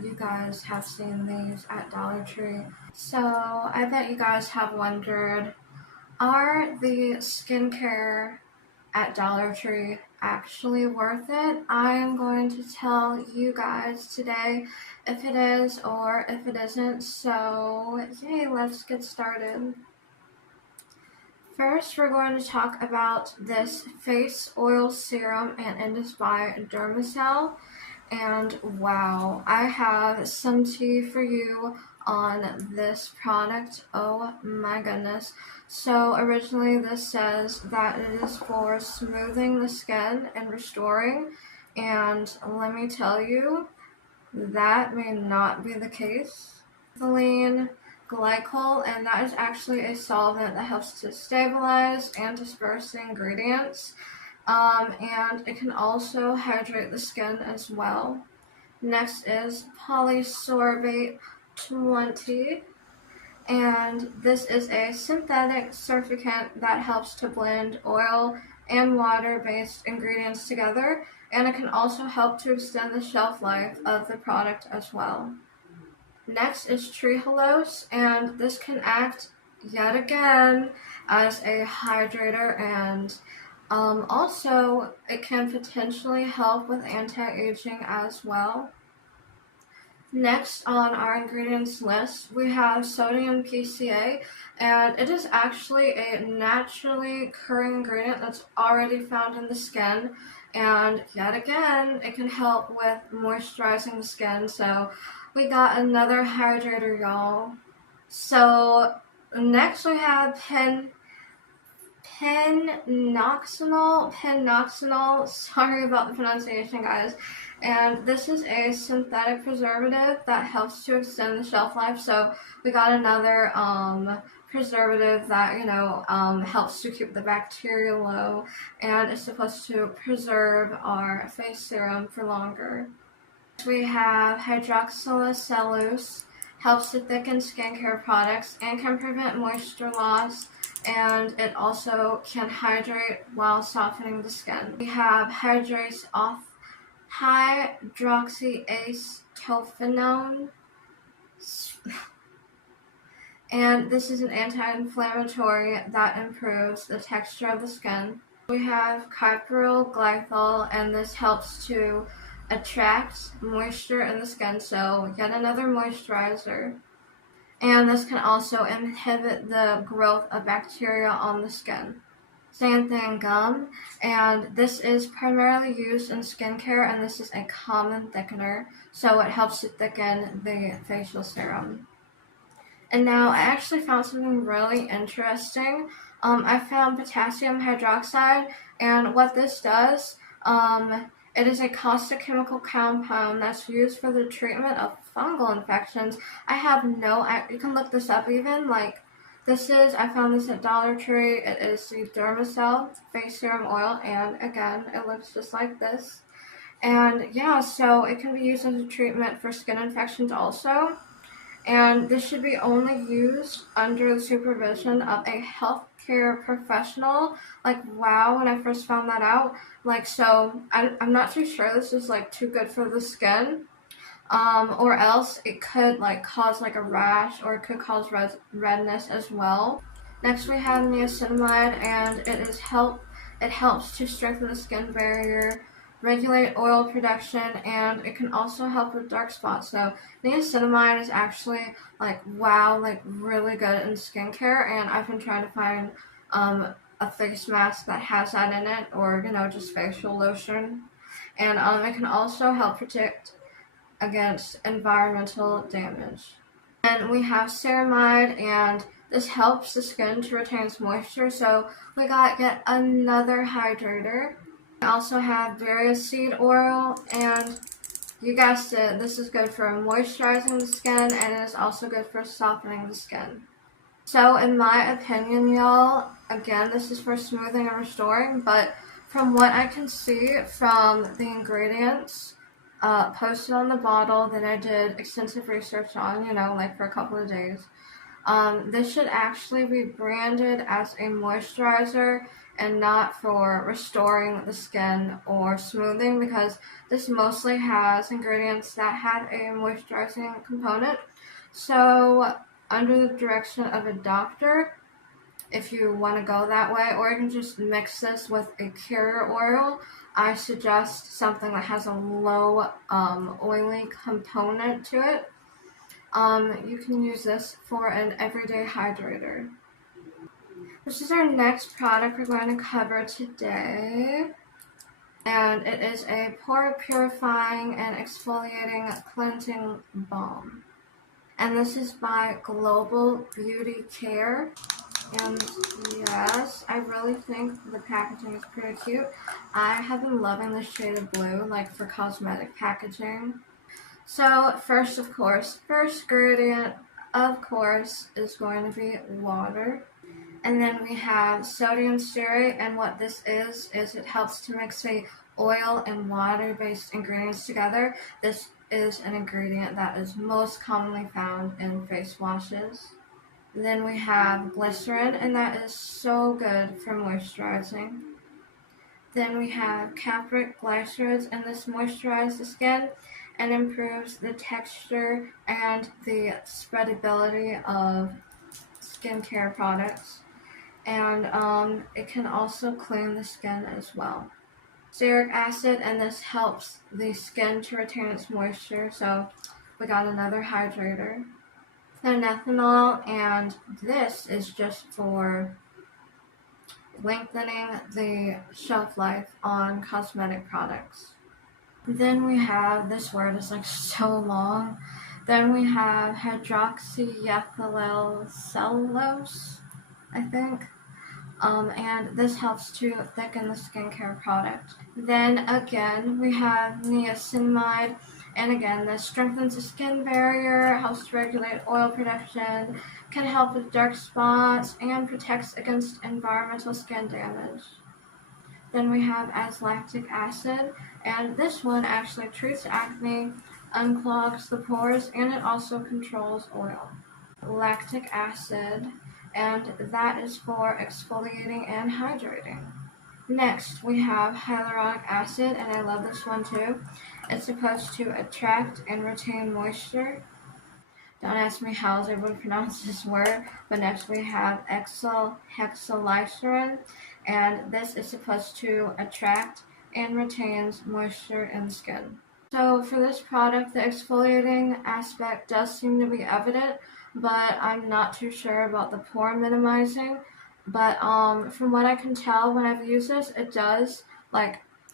that you guys have seen these at Dollar Tree. So I bet you guys have wondered, are the skincare at Dollar Tree actually worth it? I'm going to tell you guys today if it is or if it isn't. So yay, let's get started. First, we're going to talk about this face oil serum, and it is by 𝗕𝗫𝗪. And wow, I have some tea for you on this product. Oh my goodness. So originally this says that it is for smoothing the skin and restoring, and let me tell you, that may not be the case. 𝗵𝗄𝗅𝗄𝗃 glycol, and that is actually a solvent that helps to stabilize and disperse the ingredients, and it can also hydrate the skin as well. Next is polysorbate 20, and this is a synthetic surfactant that helps to blend oil and water-based ingredients together, and it can also help to extend the shelf life of the product as well. Next is trehalose, and this can act yet again as a hydrator, and also it can potentially help with anti-aging as well. Next on our ingredients list, we have sodium PCA, and it is actually a naturally occurring ingredient that's already found in the skin, and yet again, it can help with moisturizing the skin. So we got another hydrator, y'all. So next we have 𝗕𝗏𝗏, sorry about the pronunciation, guys. And this is a synthetic preservative that helps to extend the shelf life. So we got another preservative that, helps to keep the bacteria low, and it's supposed to preserve our face serum for longer. We have hydroxylcellulose, helps to thicken skincare products and can prevent moisture loss, and it also can hydrate while softening the skin. We have hydroxyacetophenone, and this is an anti-inflammatory that improves the texture of the skin. We have 𝗂𝗄𝗄 glycol, and this helps to attract moisture in the skin, so yet another moisturizer. And this can also inhibit the growth of bacteria on the skin. Xanthan gum, and this is primarily used in skincare, and this is a common thickener, so it helps to thicken the facial serum. And now I actually found something really interesting. I found potassium hydroxide, and what this does, it is a caustic chemical compound that's used for the treatment of fungal infections. You can look this up even, I found this at Dollar Tree. It is the 𝗕𝗫𝗪 face serum oil, and again, it looks just like this. And yeah, so it can be used as a treatment for skin infections also. And this should be only used under the supervision of a healthcare professional. Wow, when I first found that out. I'm not too sure this is too good for the skin. Or else it could cause a rash, or it could cause redness as well. Next we have niacinamide, and it helps to strengthen the skin barrier, regulate oil production, and it can also help with dark spots. So niacinamide is actually really good in skincare, and I've been trying to find a face mask that has that in it, or just facial lotion. And it can also help protect against environmental damage. And we have ceramide, and this helps the skin to retain its moisture, so we got yet another hydrator. We also have various seed oil, and you guessed it, this is good for moisturizing the skin, and it is also good for softening the skin. So in my opinion, y'all, again, this is for smoothing and restoring, but from what I can see from the ingredients posted on the bottle that I did extensive research on, for a couple of days, this should actually be branded as a moisturizer, and not for restoring the skin or smoothing, because this mostly has ingredients that have a moisturizing component. So under the direction of a doctor, if you want to go that way, or you can just mix this with a carrier oil, I suggest something that has a low oily component to it. You can use this for an everyday hydrator. This is our next product we're going to cover today, and it is a pore purifying and exfoliating cleansing balm. And this is by Global Beauty Care. And yes, I really think the packaging is pretty cute. I have been loving the shade of blue, like for cosmetic packaging. So first ingredient, of course, is going to be water. And then we have sodium stearate, and what this is it helps to mix the oil and water-based ingredients together. This is an ingredient that is most commonly found in face washes. Then we have glycerin, and that is so good for moisturizing. Then we have capric glycerides, and this moisturizes the skin and improves the texture and the spreadability of skincare products. And it can also clean the skin as well. Stearic acid, and this helps the skin to retain its moisture, so we got another hydrator. Chlormethanol, and this is just for lengthening the shelf life on cosmetic products. Then we have, this word is like so long, then we have hydroxyethylcellulose, I think. And this helps to thicken the skincare product. Then again, we have niacinamide, and again, this strengthens the skin barrier, helps to regulate oil production, can help with dark spots, and protects against environmental skin damage. Then we have lactic acid, and this one actually treats acne, unclogs the pores, and it also controls oil. Lactic acid, and that is for exfoliating and hydrating. Next, we have hyaluronic acid, and I love this one too. It's supposed to attract and retain moisture. Don't ask me how I was able to pronounce this word, but next we have hexylglycerin, and this is supposed to attract and retains moisture in the skin. So for this product, the exfoliating aspect does seem to be evident, but I'm not too sure about the pore minimizing. But from what I can tell when I've used this, it does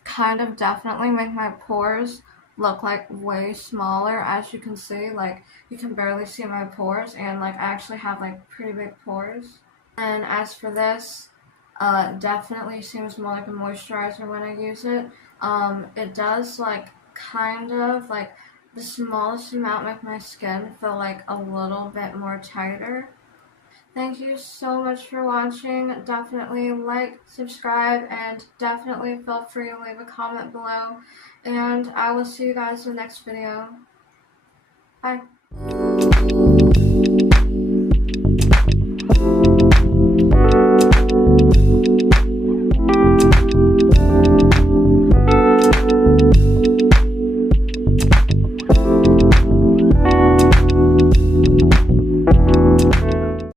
kind of definitely make my pores look way smaller. As you can see, you can barely see my pores, and I actually have pretty big pores. And as for this, definitely seems more like a moisturizer when I use it. It does kind of the smallest amount make my skin feel a little bit more tighter. Thank you so much for watching. Definitely like, subscribe, and definitely feel free to leave a comment below. And I will see you guys in the next video. Bye.